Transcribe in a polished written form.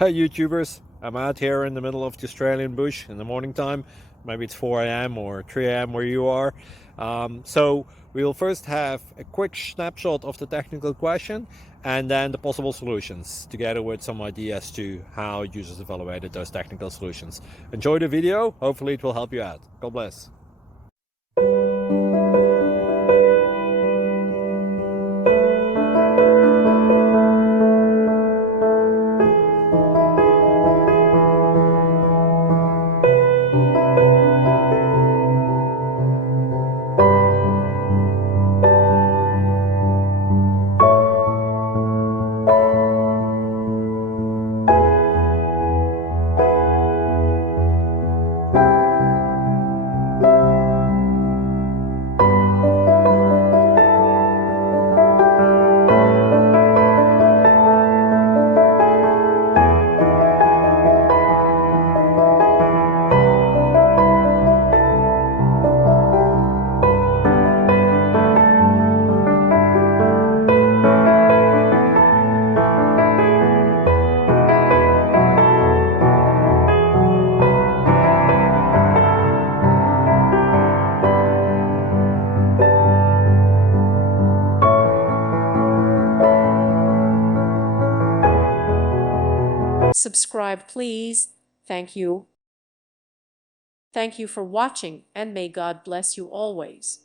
Hey YouTubers, I'm out here in the middle of the Australian bush in the morning time. Maybe it's 4 a.m. or 3 a.m. where you are. So we'll first have a quick snapshot of the technical question and then the possible solutions, together with some ideas to how users evaluated those technical solutions. Enjoy the video, hopefully it will help you out. God bless. Subscribe, please. Thank you. Thank you for watching, and may God bless you always.